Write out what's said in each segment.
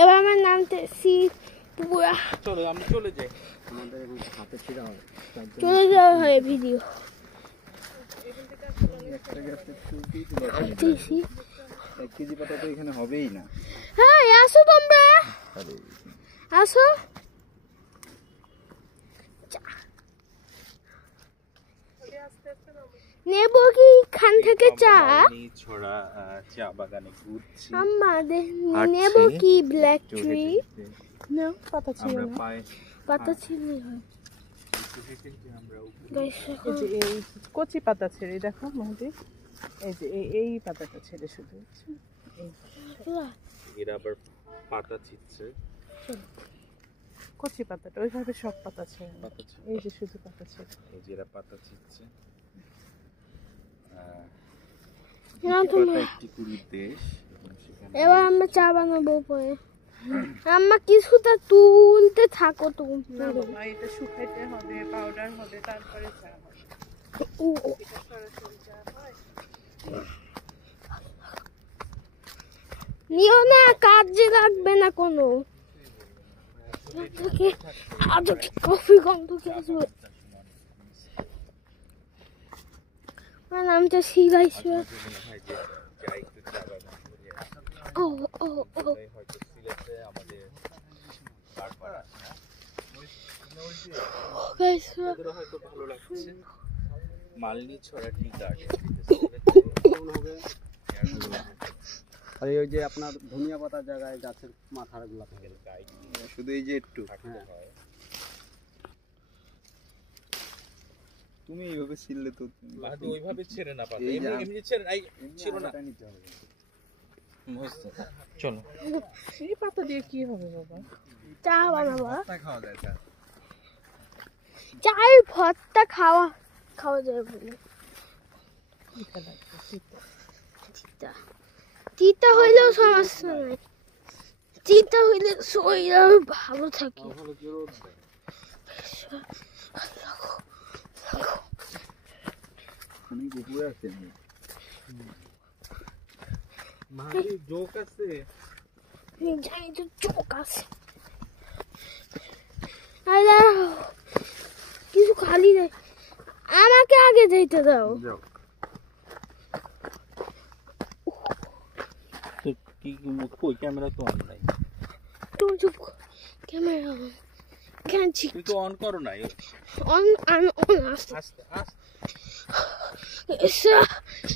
এবার আমার নামতেছি পুরা। চলো আমি চলে যাই, আমাদের হাতে ছিড়া হয়, চলে যাওয়া হয় ভিডিও। একটা গাছে হাঁটতেছি। 1 কেজি পাতা তো এখানে হবেই না। হ্যাঁ আসো তোমরা, আসো। নেব কি খান থেকে চা? ছড়া চা বাগানে ঘুরছি। আম্মা নেব কি ব্ল্যাক ট্রি? না পাতা ছিল আমরা না, পায়ে পাতা ছিলই হয়। আমরা গাইস এই যে এই কচি পাতা ছেড়ে দেখো মহদি, এই যে এই পাতাটা ছেড়ে শুধু এরা আবার পাতা ছিচ্ছে, কচি পাতাটা ওইভাবে সব পাতা ছেড়ে, পাতা ছিচ্ছে, এই যে শুধু পাতা ছেড়ে, এই যে এরা পাতা ছিচ্ছে। একটি কুড়ির দেশ, এবার আমরা চা বানাবো পরে। আম্মা কিছুটা তুলতে থাকো তুমি। না বাবা এটা শুকাইতে হবে, পাউডার হবে, তারপরে চা হবে। এটা সরাসরি চা হয়। নিও না, কাজে লাগবে না কোনো। আজ কফি গন্ধ কি আসবে? আমার নামটা শিখাইছে। ও ও ও মালনি ছড়া টি গার্ডেন। আর ওই যে আপনার ধনিয়া পাতার জায়গায় গাছের মাথার গুলা থাকে, শুধু এই যে একটু। হ্যাঁ তুমি এইভাবে ছিললে তো বাদে ওইভাবে ছেড়ে না পাতা, এমনি ছেড়ে আই ছিল না। নিতে হবে। চলো এই পাতা দিয়ে কি হবে বাবা? চা বানাবো। খাওয়া যায় চা। চায়ের ভর্তা খাওয়া যায় বলে। তিতা হইলেও সমস্যা নাই, তিতা হইলে শরীর আরো ভালো থাকে। অনেক উপরে আছে মাঝে জোক আছে, জানি তো চোখ আছে। কিছু খালি নেই, আমাকে আগে যেতে দাও। কি কই ক্যামেরা তো অন নাই, তুমি চুপ ক্যামেরা অন। ক্যান্চি তুই তো অন করো নাই। অন আমি অন আসতে আস্তে আস্তে এসা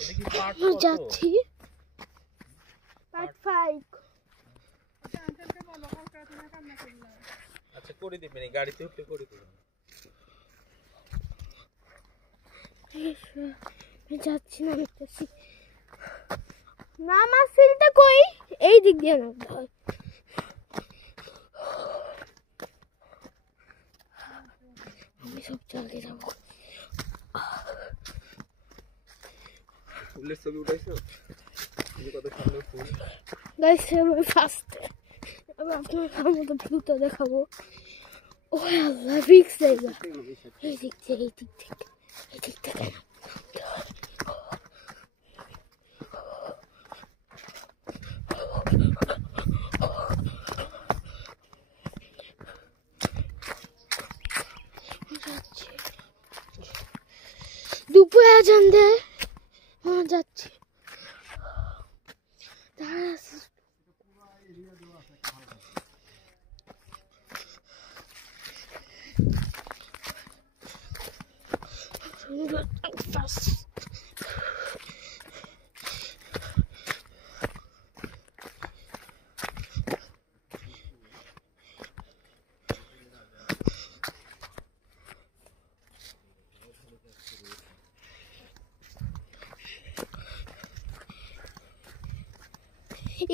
এটা কি পার্ট যাচ্ছি। পার্ট 5। আচ্ছা করে দিবেন, এই গাড়িতে উঠলে করে দিবেন। যাচ্ছি না, দেখতেছি না। আমার ফিল্ডটা কই? এই দিক দিয়ে নামতে হয়। আমি সব চলে যাবো। ফুলের ছবি উঠাইছো? কত সুন্দর ফুল। গাইস আমি ফার্স্টে, এবার আপনার মতো ভিউটা দেখাবো। ও আল্লাহ, ফিক্স জায়গা। এই দিক থেকে, এই দিক থেকে, এই দিক থেকে। দুপুরে আজান দেয়, যাচ্ছি।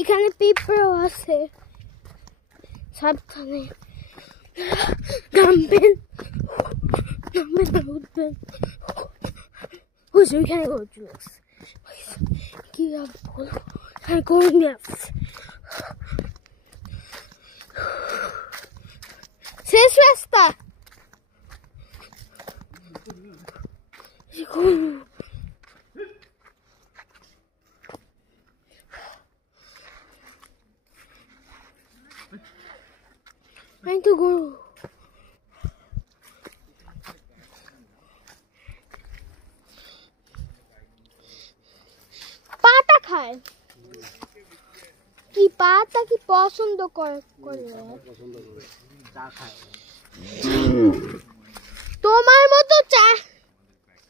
এখানে পিঁপড়াও আছে, সাবধানে নামবেন, নামবেন না, উঠবেন। ওইখানে গরু আসছে, কি আর বলবো, এখানে গরু নিয়ে আসছে। শেষ রাস্তা গরু। আমি তো গরু। পাতা খায় কি? পাতা কি পছন্দ করে? পছন্দ করে চা খায়। তোমার মতো চা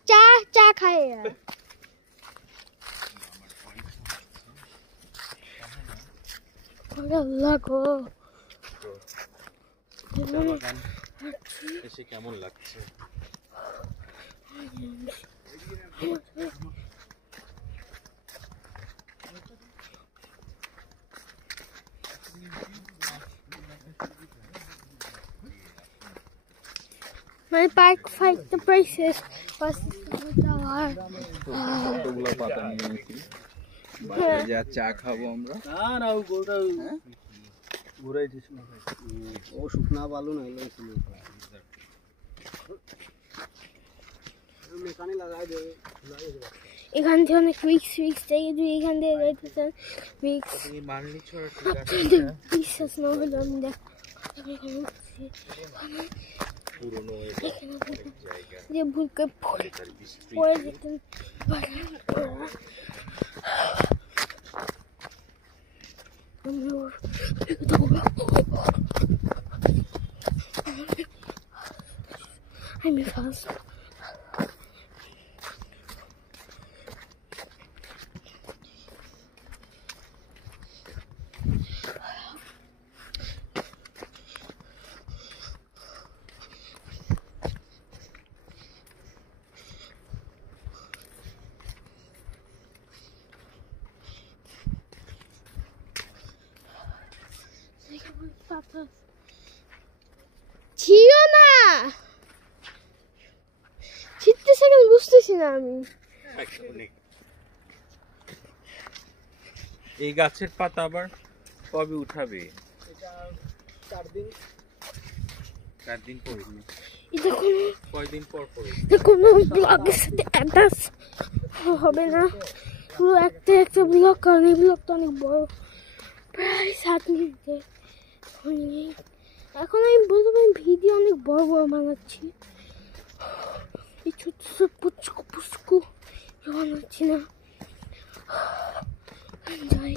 চা চা খায় আর। আল্লাহ গো, এসে কেমন লাগছে? My bike fight the prices was কতগুলো পাতা নিয়ে নিয়েছি, বাসায় যা চা খাবো আমরা। না ও গোটা ঘুরাই দিস না, ও শুকনা বালু না এলো ছিল মেকানি লাগাই দেবে। এখান থেকে অনেক উইক্স চাই, যদি এখান থেকে যাইতেছেন উইক্স তুমি মানলি ছড়া ঠিক আছে, আপনাদের বিশ্বাস না হলে আমি দেখ পুরনো জায়গা যে ভুলকে পড়ে যেতেন আমি ফার্স্ট ছিল না, ছিটতেছে কেন বুঝতেছি না আমি। এই গাছের পাতা আবার কবে উঠাবে? 4 দিন 4 দিন পর। এটা কোনো কয়দিন পর পর? কোনো ব্লগের সাথে অ্যাটাচ হবে না, পুরো একটা ব্লগ, কারণ এই ব্লগটা অনেক বড়, প্রায় 7 মিনিটের। এখন আমি বলতে পারি ভিডিও অনেক বড় বড় বানাচ্ছি, এই ছোট ছোট পুচকু পুচকু বানাচ্ছি না। যাই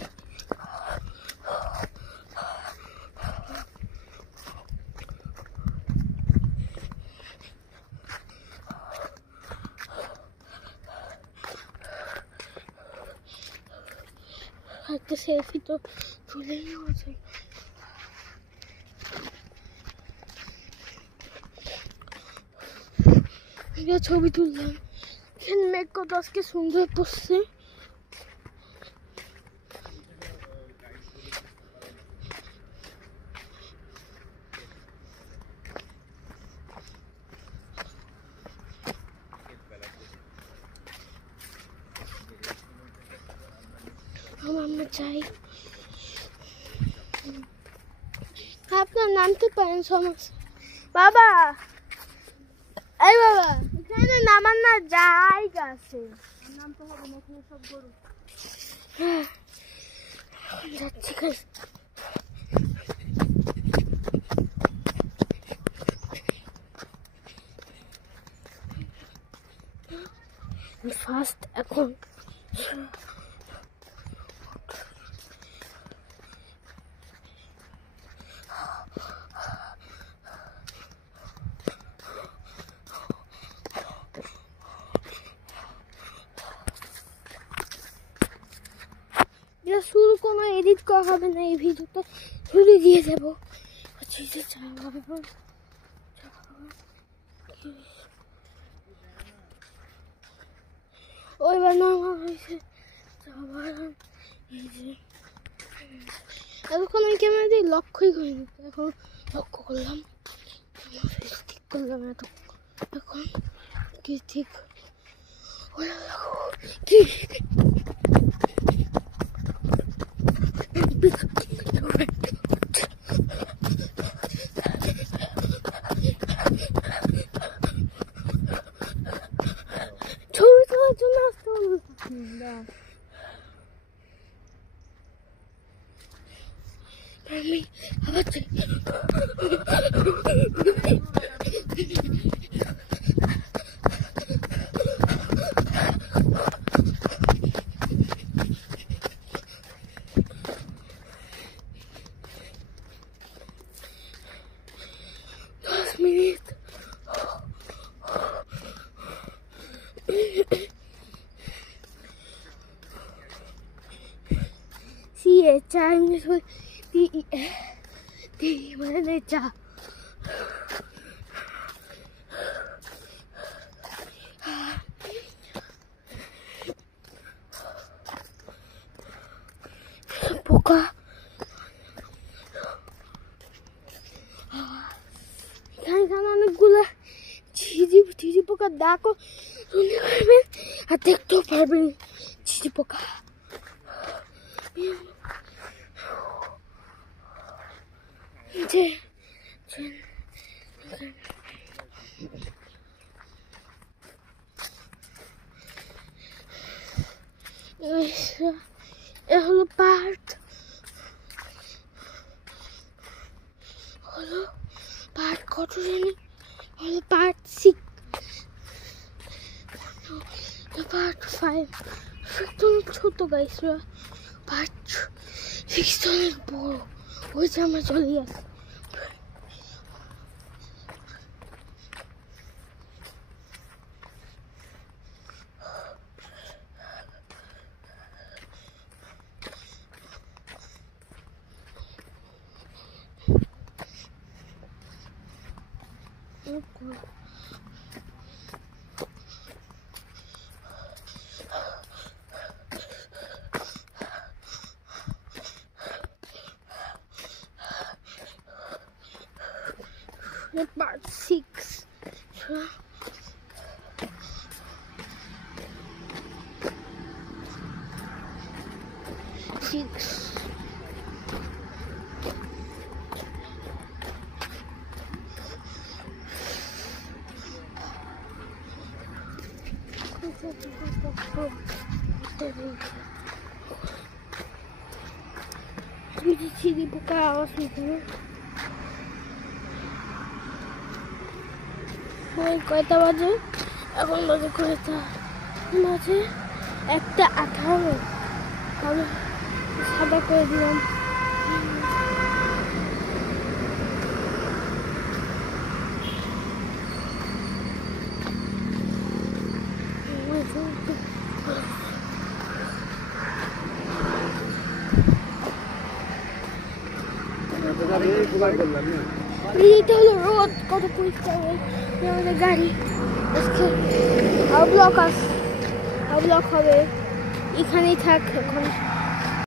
একটা সেলফি তো তুলে নেওয়া যায়। ছবি তুললাম, এখানে মেঘ কত আজকে সুন্দর পড়ছে। আমরা চাই আপনার নামতে পারেন সমস্যা। বাবা, এই বাবা, এখানে নামার না জায়গা আছে, নাম তো হবে না, এখানে সব গরু। যাচ্ছি ফার্স্ট এখন শুরু কোনো এডিট করা হবে না, এই ভিডিওটা শুরু দিয়ে দেবো। ওইবার নর্মাল হয়েছে, এতক্ষণ আমি ক্যামেরা দিয়ে লক্ষ্যই করিনি, এখন লক্ষ্য করলাম, ঠিক করলাম এত, এখন কি ঠিক কি ছবি তোলার জন্য আসতে হবে। আমি আবার যাই। Minute. C-H-A English with D-E-N-H-A. পোকা এখানে অনেকগুলা ঝিঝি পোকার ডাকও শুনতে পারবেন আর দেখতেও পারবেন ঝিঝি পোকা। এ হলো পার্ট কত জানি হলো পার্ট 6 পার্ট 5 একদম ছোট গাইসরা পার্ট 6 অনেক বড় ওই যে আমরা চলে আসি। Part 6. ঝিঝি পোকা আওয়াজ শুনতে কয়টা বাজে এখন বাজে কয়টা বাজে 1:18 আমি সাদা করে দিলাম। এইটা হলো রোদ কত পরিষ্কার হয় আমাদের গাড়ি আজকে ব্লক হবে এখানেই থাক এখন।